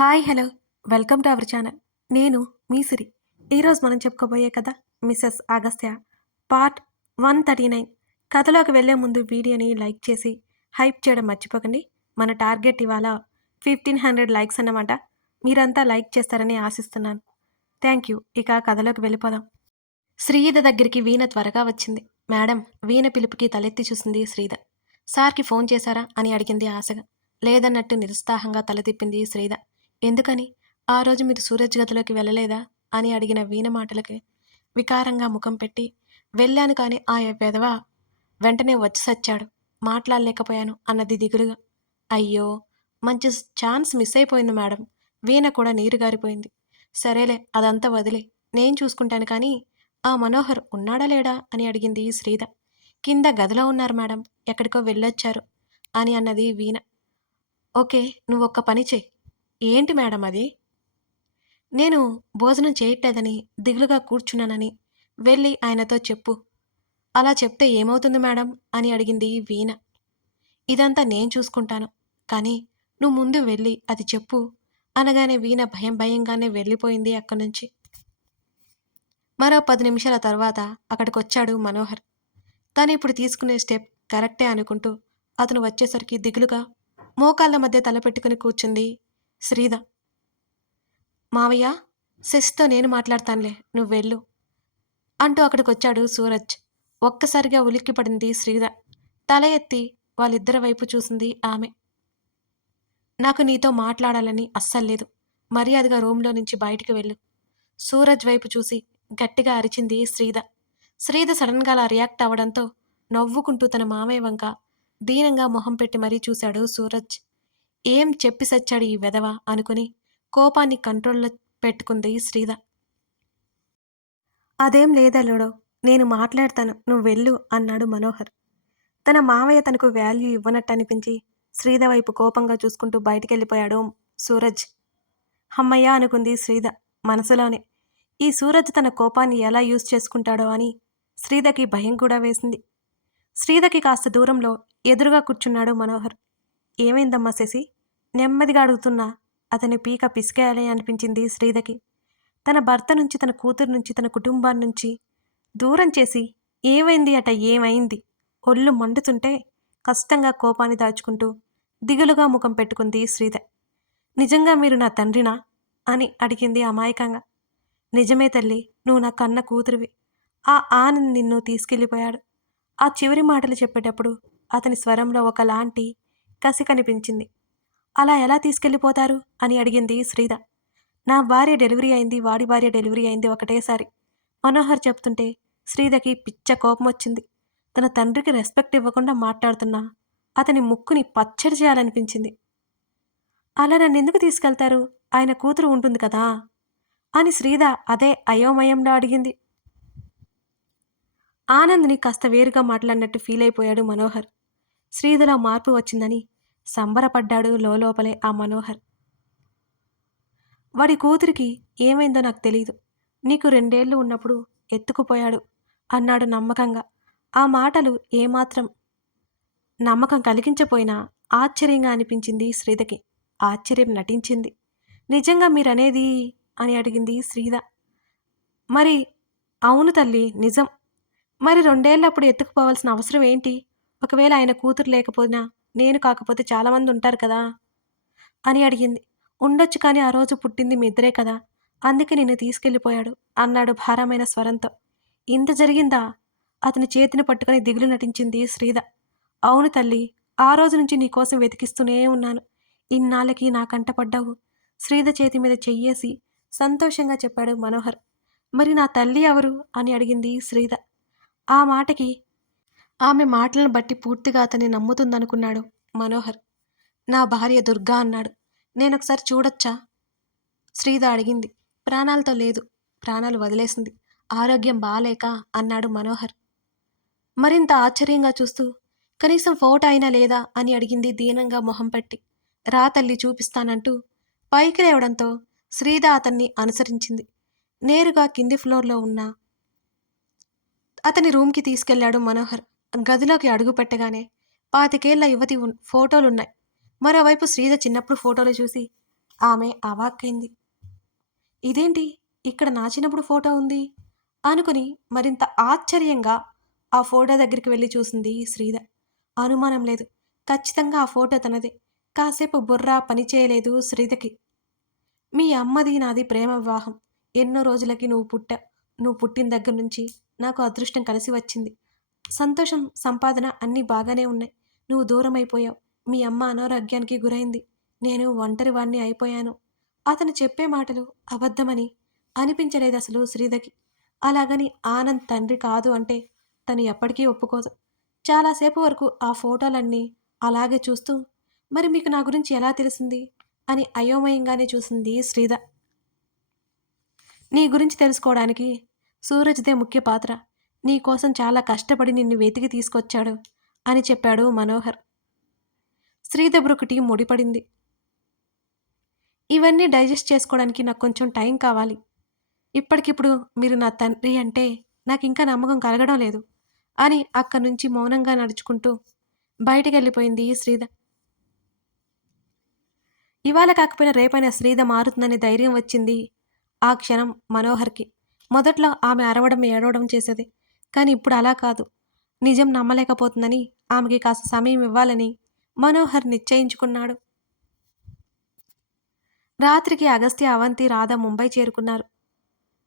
Hi hello welcome to our channel. నేను మీ సిరి. ఈరోజు మనం చెప్పుకోబోయే కథ మిస్సెస్ అగస్త్య పార్ట్ 139. కథలోకి వెళ్ళే ముందు వీడియోని లైక్ చేసి హైప్ చేయడం మర్చిపోకండి. మన టార్గెట్ ఇవాళ 1500 లైక్స్ అన్నమాట. మీరంతా లైక్ చేస్తారని ఆశిస్తున్నాను. Thank you. ఇక కథలోకి వెళ్ళిపోదాం. శ్రీద దగ్గరికి వీణ త్వరగా వచ్చింది. మేడం, వీణ పిలుపుకి తలెత్తి చూసింది శ్రీద. సార్కి ఫోన్ చేశారా అని అడిగింది ఆశగా. లేదన్నట్టు నిరుత్సాహంగా తల తిప్పింది శ్రీద. ఎందుకని? ఆ రోజు మీరు సూరజ్ గదిలోకి వెళ్ళలేదా అని అడిగిన వీణ మాటలకి వికారంగా ముఖం పెట్టి, వెళ్ళాను కానీ ఆ వెధవ వెంటనే వచ్చి సచ్చాడు, మాట్లాడలేకపోయాను అన్నది దిగులుగా. అయ్యో, మంచి ఛాన్స్ మిస్ అయిపోయింది మేడం. వీణ కూడా నీరు గారిపోయింది. సరేలే, అదంతా వదిలే, నేను చూసుకుంటాను కానీ ఆ మనోహర్ ఉన్నాడా లేడా అని అడిగింది శ్రీద. కింద గదిలో ఉన్నారు మేడం, ఎక్కడికో వెళ్ళొచ్చారు అని అన్నది వీణ. ఓకే, నువ్వొక్క పని చెయ్యి. ఏంటి మేడం అది? నేను భోజనం చేయట్లేదని దిగులుగా కూర్చున్నానని వెళ్ళి ఆయనతో చెప్పు. అలా చెప్తే ఏమవుతుంది మేడం అని అడిగింది వీణ. ఇదంతా నేను చూసుకుంటాను, కానీ నువ్వు ముందు వెళ్ళి అది చెప్పు అనగానే వీణ భయం భయంగానే వెళ్ళిపోయింది అక్కడి నుంచి. మరో 10 నిమిషాల తర్వాత అక్కడికొచ్చాడు మనోహర్. తను ఇప్పుడు తీసుకునే స్టెప్ కరెక్టే అనుకుంటూ అతను వచ్చేసరికి దిగులుగా మోకాళ్ళ మధ్య తలపెట్టుకుని కూర్చుంది శ్రీద. మావయ్య, శశితో నేను మాట్లాడతానులే, నువ్వు వెళ్ళు అంటూ అక్కడికొచ్చాడు సూరజ్. ఒక్కసారిగా ఉలిక్కిపడింది శ్రీద. తల ఎత్తి వాళ్ళిద్దరి వైపు చూసింది ఆమె. నాకు నీతో మాట్లాడాలని అస్సల్లేదు. మర్యాదగా రూంలో నుంచి బయటికి వెళ్ళు. సూరజ్ వైపు చూసి గట్టిగా అరిచింది శ్రీద. శ్రీద సడన్గా అలా రియాక్ట్ అవ్వడంతో నవ్వుకుంటూ తన మామయ్య వంక దీనంగా మొహం పెట్టి మరీ చూశాడు సూరజ్. ఏం చెప్పి సచ్చాడు ఈ వెధవ అనుకుని కోపాన్ని కంట్రోల్లో పెట్టుకుంది శ్రీద. అదేం లేదల్లుడో, నేను మాట్లాడతాను, నువ్వు వెళ్ళు అన్నాడు మనోహర్. తన మావయ్య తనకు వాల్యూ ఇవ్వనట్టు అనిపించి శ్రీద వైపు కోపంగా చూసుకుంటూ బయటికెళ్ళిపోయాడు సూరజ్. హమ్మయ్య అనుకుంది శ్రీద మనసులోనే. ఈ సూరజ్ తన కోపాన్ని ఎలా యూజ్ చేసుకుంటాడో అని శ్రీదకి భయం కూడా వేసింది. శ్రీదకి కాస్త దూరంలో ఎదురుగా కూర్చున్నాడు మనోహర్. ఏమైందమ్మా శశి? నెమ్మదిగా అడుగుతున్నా అతని పీక పిసికేయాలి అనిపించింది శ్రీదకి. తన భర్త నుంచి, తన కూతురు నుంచి, తన కుటుంబాన్నించి దూరం చేసి ఏమైంది అట ఏమైంది? ఒళ్ళు మండుతుంటే కష్టంగా కోపాన్ని దాచుకుంటూ దిగులుగా ముఖం పెట్టుకుంది శ్రీద. నిజంగా మీరు నా తండ్రినా అని అడిగింది అమాయకంగా. నిజమే తల్లి, నువ్వు నా కన్న కూతురివి. ఆ ఆనంద్ నిన్ను తీసుకెళ్ళిపోయాడు. ఆ చివరి మాటలు చెప్పేటప్పుడు అతని స్వరంలో ఒకలాంటి కసి కనిపించింది. అలా ఎలా తీసుకెళ్ళిపోతారు అని అడిగింది శ్రీద. నా భార్య డెలివరీ అయింది, వాడి భార్య డెలివరీ అయింది ఒకటేసారి. మనోహర్ చెప్తుంటే శ్రీదకి పిచ్చ కోపం వచ్చింది. తన తండ్రికి రెస్పెక్ట్ ఇవ్వకుండా మాట్లాడుతున్నా అతని ముక్కుని పచ్చడి చేయాలనిపించింది. అలా నన్నెందుకు తీసుకెళ్తారు? ఆయన కూతురు ఉంటుంది కదా అని శ్రీద అదే అయోమయంలో అడిగింది. ఆనంద్ని కాస్త వేరుగా మాట్లాడినట్టు ఫీల్ అయిపోయాడు మనోహర్. శ్రీదలో మార్పు వచ్చిందని సంబరపడ్డాడు లోపలే ఆ మనోహర్. వాడి కూతురికి ఏమైందో నాకు తెలీదు. నీకు 2 ఏళ్ళు ఉన్నప్పుడు ఎత్తుకుపోయాడు అన్నాడు నమ్మకంగా. ఆ మాటలు ఏమాత్రం నమ్మకం కలిగించపోయినా ఆశ్చర్యంగా అనిపించింది శ్రీదకి. ఆశ్చర్యం నటించింది. నిజంగా మీరనేది అని అడిగింది శ్రీద. మరి అవును తల్లి, నిజం. మరి 2 ఏళ్ళప్పుడు ఎత్తుకుపోవాల్సిన అవసరం ఏంటి? ఒకవేళ ఆయన కూతురు లేకపోయినా, నేను కాకపోతే చాలామంది ఉంటారు కదా అని అడిగింది. ఉండొచ్చు, కానీ ఆ రోజు పుట్టింది మీ ఇద్దరే కదా, అందుకే నిన్ను తీసుకెళ్ళిపోయాడు అన్నాడు భారమైన స్వరంతో. ఇంత జరిగిందా? అతని చేతిని పట్టుకుని దిగులు నటించింది శ్రీద. అవును తల్లి, ఆ రోజు నుంచి నీకోసం వెతికిస్తూనే ఉన్నాను. ఇన్నాళ్ళకి నా కంట పడ్డావు. శ్రీద చేతి మీద చెయ్యేసి సంతోషంగా చెప్పాడు మనోహర్. మరి నా తల్లి ఎవరు అని అడిగింది శ్రీద. ఆ మాటకి ఆమె మాటలను బట్టి పూర్తిగా అతన్ని నమ్ముతుందనుకున్నాడు మనోహర్. నా భార్య దుర్గా అన్నాడు. నేనొకసారి చూడొచ్చా? శ్రీద అడిగింది. ప్రాణాలతో లేదు, ప్రాణాలు వదిలేసింది, ఆరోగ్యం బాలేక అన్నాడు మనోహర్ మరింత ఆశ్చర్యంగా చూస్తూ. కనీసం ఫోటో అయినా లేదా అని అడిగింది దీనంగా మొహం పెట్టి. రా తల్లి చూపిస్తానంటూ పైకి లేవడంతో శ్రీద అతన్ని అనుసరించింది. నేరుగా కింది ఫ్లోర్లో ఉన్న అతని రూమ్కి తీసుకెళ్లాడు మనోహర్. గదిలోకి అడుగు పెట్టగానే 25 ఏళ్ల యువతి ఫోటోలున్నాయి. మరోవైపు శ్రీద చిన్నప్పుడు ఫోటోలు చూసి ఆమె అవాక్కైంది. ఇదేంటి ఇక్కడ నా చిన్నప్పుడు ఫోటో ఉంది అనుకుని మరింత ఆశ్చర్యంగా ఆ ఫోటో దగ్గరికి వెళ్ళి చూసింది శ్రీద. అనుమానం లేదు. ఖచ్చితంగా ఆ ఫోటో తనదే. కాసేపు బుర్ర పనిచేయలేదు శ్రీదకి. మీ అమ్మది నాది ప్రేమ వివాహం. ఎన్నో రోజులకి నువ్వు పుట్టిన దగ్గర నుంచి నాకు అదృష్టం కలిసి వచ్చింది. సంతోషం, సంపాదన అన్నీ బాగానే ఉన్నాయి. నువ్వు దూరమైపోయావు. మీ అమ్మ అనారోగ్యానికి గురైంది. నేను ఒంటరివాణ్ణి అయిపోయాను. అతను చెప్పే మాటలు అబద్ధమని అనిపించలేదసలు శ్రీధకి. అలాగని ఆనంద్ తండ్రి కాదు అంటే తను ఎప్పటికీ ఒప్పుకోదు. చాలాసేపు వరకు ఆ ఫోటోలన్నీ అలాగే చూస్తూ, మరి మీకు నా గురించి ఎలా తెలిసింది అని అయోమయంగానే చూసింది శ్రీధ. నీ గురించి తెలుసుకోవడానికి సూరజ్‌దే ముఖ్య పాత్ర. నీ కోసం చాలా కష్టపడి నిన్ను వెతికి తీసుకొచ్చాడు అని చెప్పాడు మనోహర్. శ్రీధ బ్రుకుటి ముడిపడింది. ఇవన్నీ డైజెస్ట్ చేసుకోవడానికి నాకు కొంచెం టైం కావాలి. ఇప్పటికిప్పుడు మీరు నా తండ్రి అంటే నాకింకా నమ్మకం కలగడం లేదు అని అక్కడి నుంచి మౌనంగా నడుచుకుంటూ బయటికెళ్ళిపోయింది శ్రీధ. ఇవాళ కాకపోయినా రేపైనా శ్రీధ మారుతుందనే ధైర్యం వచ్చింది ఆ క్షణం మనోహర్‌కి. మొదట్లో ఆమె అరవడం, ఏడవడం చేసేది. కానీ ఇప్పుడు అలా కాదు. నిజం నమ్మలేకపోతుందని, ఆమెకి కాస్త సమయం ఇవ్వాలని మనోహర్ నిశ్చయించుకున్నాడు. రాత్రికి అగస్త్య, అవంతి, రాధ ముంబై చేరుకున్నారు.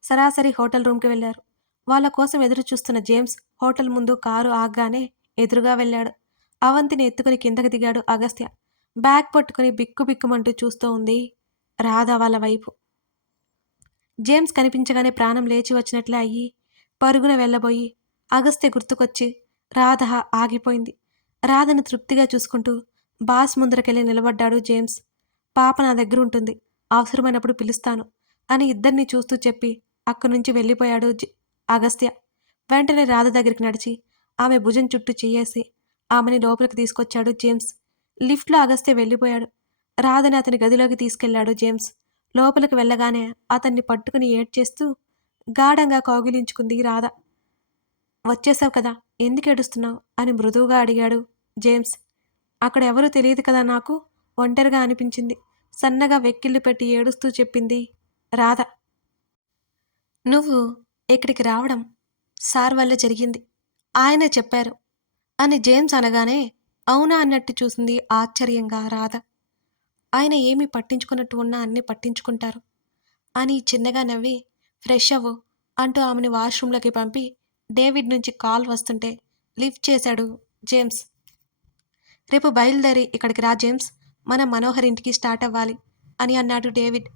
సరాసరి హోటల్ రూమ్‌కి వెళ్లారు. వాళ్ళ కోసం ఎదురు చూస్తున్న జేమ్స్ హోటల్ ముందు కారు ఆగ్గానే ఎదురుగా వెళ్ళాడు. అవంతిని ఎత్తుకుని కిందకి దిగాడు అగస్త్య. బ్యాగ్ పట్టుకుని బిక్కుబిక్కుమంటూ చూస్తూ ఉంది రాధ వాళ్ళ వైపు. జేమ్స్ కనిపించగానే ప్రాణం లేచి వచ్చినట్లే అయ్యి పరుగున వెళ్ళబోయి అగస్త్య గుర్తుకొచ్చి రాధ ఆగిపోయింది. రాధను తృప్తిగా చూసుకుంటూ బాస్ ముందరకెళ్ళి నిలబడ్డాడు జేమ్స్. పాప నా దగ్గరుంటుంది. అవసరమైనప్పుడు పిలుస్తాను అని ఇద్దరిని చూస్తూ చెప్పి అక్కడి నుంచి వెళ్ళిపోయాడు అగస్త్య. వెంటనే రాధ దగ్గరికి నడిచి ఆమె భుజం చుట్టూ చెయ్యేసి ఆమెని లోపలికి తీసుకొచ్చాడు జేమ్స్. లిఫ్ట్లో అగస్త్య వెళ్ళిపోయాడు. రాధని అతని గదిలోకి తీసుకెళ్లాడు జేమ్స్. లోపలికి వెళ్ళగానే అతన్ని పట్టుకుని ఏడ్చేస్తూ గాఢంగా కౌగిలించుకుంది రాధ. వచ్చేసావు కదా, ఎందుకు ఏడుస్తున్నావు అని మృదువుగా అడిగాడు జేమ్స్. అక్కడ ఎవరూ తెలియదు కదా నాకు, ఒంటరిగా అనిపించింది. సన్నగా వెక్కిళ్ళు పెట్టి ఏడుస్తూ చెప్పింది రాధ. నువ్వు ఇక్కడికి రావడం సార్ వల్ల జరిగింది. ఆయనే చెప్పారు అని జేమ్స్ అనగానే అవునా అన్నట్టు చూసింది ఆశ్చర్యంగా రాధ. ఆయన ఏమీ పట్టించుకున్నట్టు ఉన్నా అన్నీ పట్టించుకుంటారు అని చిన్నగా నవ్వి ఫ్రెష్ అవ్వు అంటూ ఆమెను వాష్రూమ్లోకి పంపి డేవిడ్ నుంచి కాల్ వస్తుంటే లిఫ్ట్ చేశాడు జేమ్స్. రేపు బయలుదేరి ఇక్కడికి రా జేమ్స్, మనం మనోహర్ ఇంటికి స్టార్ట్ అవ్వాలి అని అన్నాడు డేవిడ్.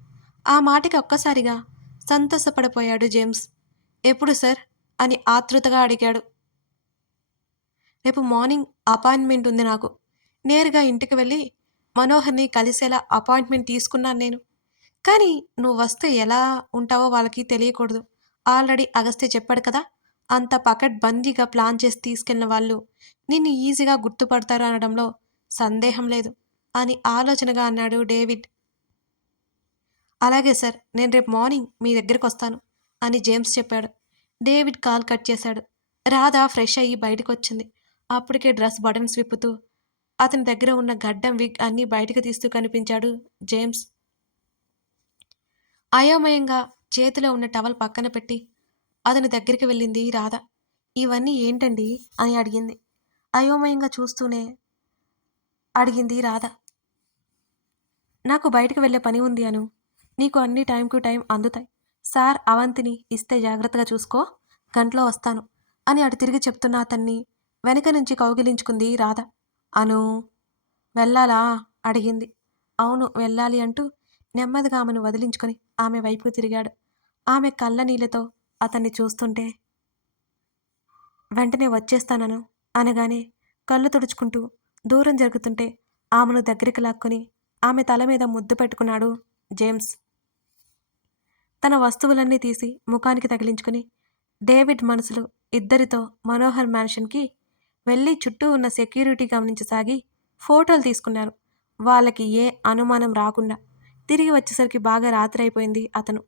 ఆ మాటకి ఒక్కసారిగా సంతోషపడిపోయాడు జేమ్స్. ఎప్పుడు సార్ అని ఆతృతగా అడిగాడు. రేపు మార్నింగ్ అపాయింట్మెంట్ ఉంది నాకు. నేరుగా ఇంటికి వెళ్ళి మనోహర్ని కలిసేలా అపాయింట్మెంట్ తీసుకున్నాను నేను. కానీ నువ్వు వస్తే ఎలా ఉంటావో వాళ్ళకి తెలియకూడదు. ఆల్రెడీ అగస్త్య చెప్పాడు కదా, అంత పకడ్బందీగా ప్లాన్ చేసి తీసుకెళ్ళిన వాళ్ళు నిన్ను ఈజీగా గుర్తుపడతారు అనడంలో సందేహం లేదు అని ఆలోచనగా అన్నాడు డేవిడ్. అలాగే సార్, నేను రేపు మార్నింగ్ మీ దగ్గరికి వస్తాను అని జేమ్స్ చెప్పాడు. డేవిడ్ కాల్ కట్ చేశాడు. రాధ ఫ్రెష్ అయ్యి బయటకొచ్చింది. అప్పటికే డ్రెస్ బటన్స్ విప్పుతూ అతని దగ్గర ఉన్న గడ్డం, విగ్ అన్నీ బయటకు తీస్తూ కనిపించాడు జేమ్స్. అయోమయంగా చేతిలో ఉన్న టవల్ పక్కన పెట్టి అతని దగ్గరికి వెళ్ళింది రాధ. ఇవన్నీ ఏంటండి అని అడిగింది. అయోమయంగా చూస్తూనే అడిగింది రాధ. నాకు బయటకు వెళ్ళే పని ఉంది అను. నీకు అన్ని టైం టు టైం అందుతాయి. సార్ అవంతిని ఇస్తే జాగ్రత్తగా చూసుకో, గంటలో వస్తాను అని అటు తిరిగి చెప్తున్న అతన్ని వెనక నుంచి కౌగిలించుకుంది రాధ. అను వెళ్ళాలా అడిగింది. అవును వెళ్ళాలి అంటూ నెమ్మదిగా ఆమెను వదిలించుకొని ఆమె వైపుకు తిరిగాడు. ఆమె కళ్ళ నీళ్ళతో అతన్ని చూస్తుంటే వెంటనే వచ్చేస్తానను అనగానే కళ్ళు తుడుచుకుంటూ దూరం జరుగుతుంటే ఆమెను దగ్గరికి లాక్కొని ఆమె తల మీద ముద్దు పెట్టుకున్నాడు జేమ్స్. తన వస్తువులన్నీ తీసి ముఖానికి తగిలించుకుని డేవిడ్ మనసులో ఇద్దరితో మనోహర్ మ్యాన్షన్కి వెళ్ళి చుట్టూ ఉన్న సెక్యూరిటీ గమనించసాగి ఫోటోలు తీసుకున్నారు. వాళ్ళకి ఏ అనుమానం రాకుండా. తిరిగి వచ్చేసరికి బాగా రాత్రి అయిపోయింది. అతను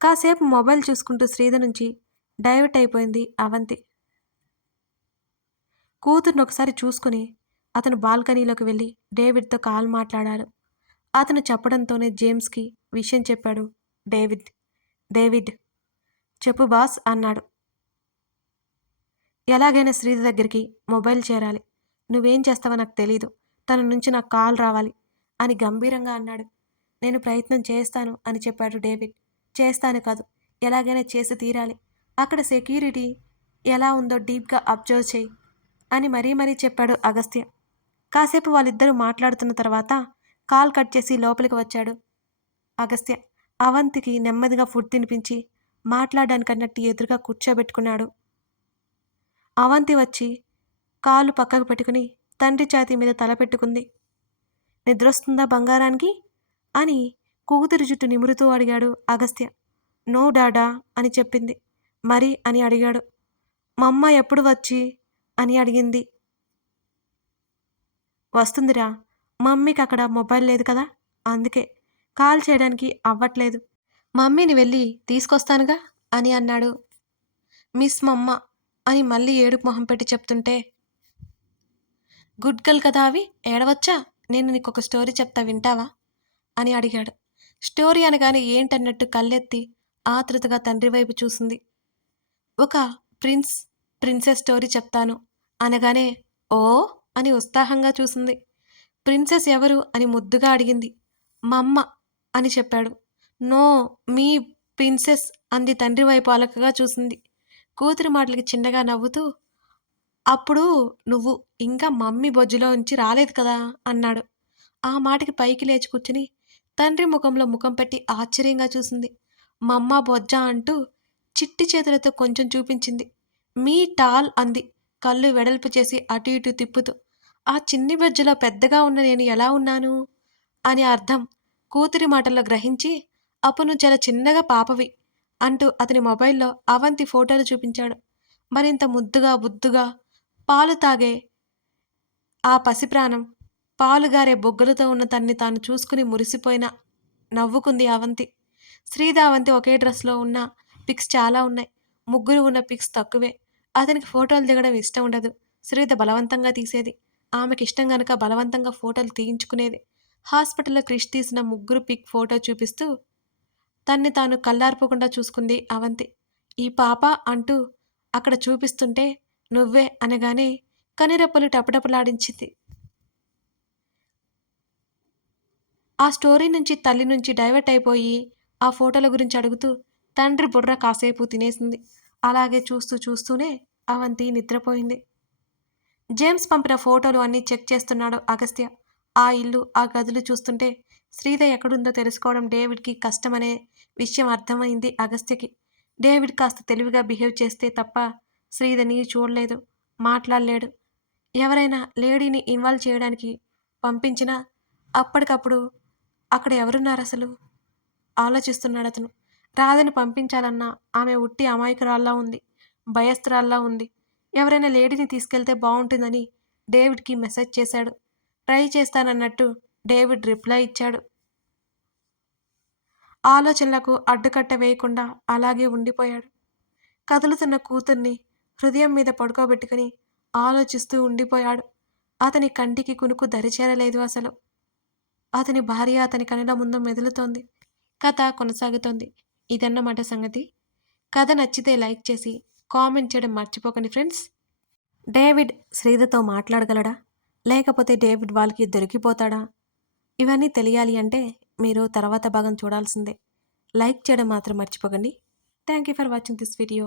కాసేపు మొబైల్ చూసుకుంటూ శ్రీధర్ నుంచి డైవర్ట్ అయిపోయింది అవంతి. కూతుర్ని ఒకసారి చూసుకుని అతను బాల్కనీలోకి వెళ్ళి డేవిడ్తో కాల్ మాట్లాడాడు. అతను చెప్పడంతోనే జేమ్స్కి విషయం చెప్పాడు డేవిడ్. డేవిడ్, చెప్పు బాస్ అన్నాడు. ఎలాగైనా శ్రీధ దగ్గరికి మొబైల్ చేరాలి. నువ్వేం చేస్తావో నాకు తెలీదు. తన నుంచి నాకు కాల్ రావాలి అని గంభీరంగా అన్నాడు. నేను ప్రయత్నం చేస్తాను అని చెప్పాడు డేవిడ్. చేస్తాను కాదు, ఎలాగైనా చేసి తీరాలి. అక్కడ సెక్యూరిటీ ఎలా ఉందో డీప్గా అబ్జర్వ్ చేయి అని మరీ చెప్పాడు అగస్త్య. కాసేపు వాళ్ళిద్దరూ మాట్లాడుతున్న తర్వాత కాల్ కట్ చేసి లోపలికి వచ్చాడు అగస్త్య. అవంతికి నెమ్మదిగా ఫుడ్ తినిపించి మాట్లాడడానికన్నట్టు ఎదురుగా కూర్చోబెట్టుకున్నాడు. అవంతి వచ్చి కాలు పక్కకు పెట్టుకుని తండ్రి ఛాతీ మీద తల పెట్టుకుంది. నిద్రొస్తుందా బంగారానికి అని కూతురి జుట్టు నిమురుతూ అడిగాడు అగస్త్య. నో డాడా అని చెప్పింది. మరి అని అడిగాడు. మమ్మ ఎప్పుడు వచ్చి అని అడిగింది. వస్తుందిరా, మమ్మీకి అక్కడ మొబైల్ లేదు కదా, అందుకే కాల్ చేయడానికి అవ్వట్లేదు. మమ్మీని వెళ్ళి తీసుకొస్తానుగా అని అన్నాడు. మిస్ మమ్మ అని మళ్ళీ ఏడుపు మొహం పెట్టి చెప్తుంటే, గుడ్ గర్ల్ కదా అవి, ఏడవచ్చా? నేను నీకొక స్టోరీ చెప్తా, వింటావా అని అడిగాడు. స్టోరీ అనగానే ఏంటన్నట్టు కళ్ళెత్తి ఆతృతగా తండ్రి వైపు చూసింది. ఒక ప్రిన్సెస్ స్టోరీ చెప్తాను అనగానే ఓ అని ఉత్సాహంగా చూసింది. ప్రిన్సెస్ ఎవరు అని ముద్దుగా అడిగింది. మమ్మ అని చెప్పాడు. నో, మీ ప్రిన్సెస్ అంది తండ్రి వైపు అలకగా చూసింది. కూతురి మాటలకి చిన్నగా నవ్వుతూ, అప్పుడు నువ్వు ఇంకా మమ్మీ బొజ్జులో ఉంచి రాలేదు కదా అన్నాడు. ఆ మాటకి పైకి లేచి కూర్చుని తండ్రి ముఖంలో ముఖం పెట్టి ఆశ్చర్యంగా చూసింది. మమ్మ బొజ్జ అంటూ చిట్టి చేతులతో కొంచెం చూపించింది. మీ టాల్ అంది కళ్ళు వెడల్పు చేసి అటు ఇటు తిప్పుతూ. ఆ చిన్ని బొజ్జలో పెద్దగా ఉన్న నేను ఎలా ఉన్నాను అని అర్థం కూతురి మాటల్లో గ్రహించి, అప్పుడు నువ్వు చాలా చిన్నగా పాపవి అంటూ అతని మొబైల్లో అవంతి ఫోటోలు చూపించాడు. మరింత ముద్దుగా బుద్దుగా పాలు తాగే ఆ పసిప్రాణం, పాలుగారే బొగ్గలతో ఉన్న తన్ని తాను చూసుకుని మురిసిపోయిన నవ్వుకుంది అవంతి. శ్రీధ అవంతి ఒకే డ్రెస్లో ఉన్న పిక్స్ చాలా ఉన్నాయి. ముగ్గురు ఉన్న పిక్స్ తక్కువే. అతనికి ఫోటోలు దిగడం ఇష్టం ఉండదు. శ్రీధ బలవంతంగా తీసేది. ఆమెకి ఇష్టం గనక బలవంతంగా ఫోటోలు తీయించుకునేది. హాస్పిటల్లో క్రిష్ తీసిన ముగ్గురు పిక్ ఫోటో చూపిస్తూ తన్ని తాను కళ్ళార్పకుండా చూసుకుంది అవంతి. ఈ పాప అంటూ అక్కడ చూపిస్తుంటే నువ్వే అనగానే కనిరెప్పలు టపటపలాడించింది. ఆ స్టోరీ నుంచి తల్లి నుంచి డైవర్ట్ అయిపోయి ఆ ఫోటోల గురించి అడుగుతూ తండ్రి బుర్ర కాసేపు తినేసింది. అలాగే చూస్తూనే అవంతి నిద్రపోయింది. జేమ్స్ పంపిన ఫోటోలు అన్నీ చెక్ చేస్తున్నాడు అగస్త్య. ఆ ఇల్లు, ఆ గదులు చూస్తుంటే శ్రీధ ఎక్కడుందో తెలుసుకోవడం డేవిడ్కి కష్టమనే విషయం అర్థమైంది అగస్త్యకి. డేవిడ్ కాస్త తెలివిగా బిహేవ్ చేస్తే తప్ప శ్రీధని చూడలేదు, మాట్లాడలేడు. ఎవరైనా లేడీని ఇన్వాల్వ్ చేయడానికి పంపించినా అప్పటికప్పుడు అక్కడ ఎవరున్నారసలు ఆలోచిస్తున్నాడతను. రాధని పంపించాలన్నా ఆమె ఉట్టి అమాయకురాల్లా ఉంది, భయస్తురాల్లా ఉంది. ఎవరైనా లేడీని తీసుకెళ్తే బాగుంటుందని డేవిడ్కి మెసేజ్ చేశాడు. ట్రై చేస్తానన్నట్టు డేవిడ్ రిప్లై ఇచ్చాడు. ఆలోచనలకు అడ్డుకట్ట వేయకుండా అలాగే ఉండిపోయాడు. కదులుతున్న కూతుర్ని హృదయం మీద పడుకోబెట్టుకుని ఆలోచిస్తూ ఉండిపోయాడు. అతని కంటికి కునుకు దరిచేరలేదు అసలు. అతని భార్య అతని కనుల ముందు మెదులుతోంది. కథ కొనసాగుతోంది. ఇదన్నమాట సంగతి. కథ నచ్చితే లైక్ చేసి కామెంట్ చేయడం మర్చిపోకండి ఫ్రెండ్స్. డేవిడ్ శ్రీధతో మాట్లాడగలడా, లేకపోతే డేవిడ్ వాళ్ళకి దొరికిపోతాడా? ఇవన్నీ తెలియాలి అంటే మీరు తర్వాత భాగం చూడాల్సిందే. లైక్ చేయడం మాత్రం మర్చిపోకండి. Thank you for watching this video.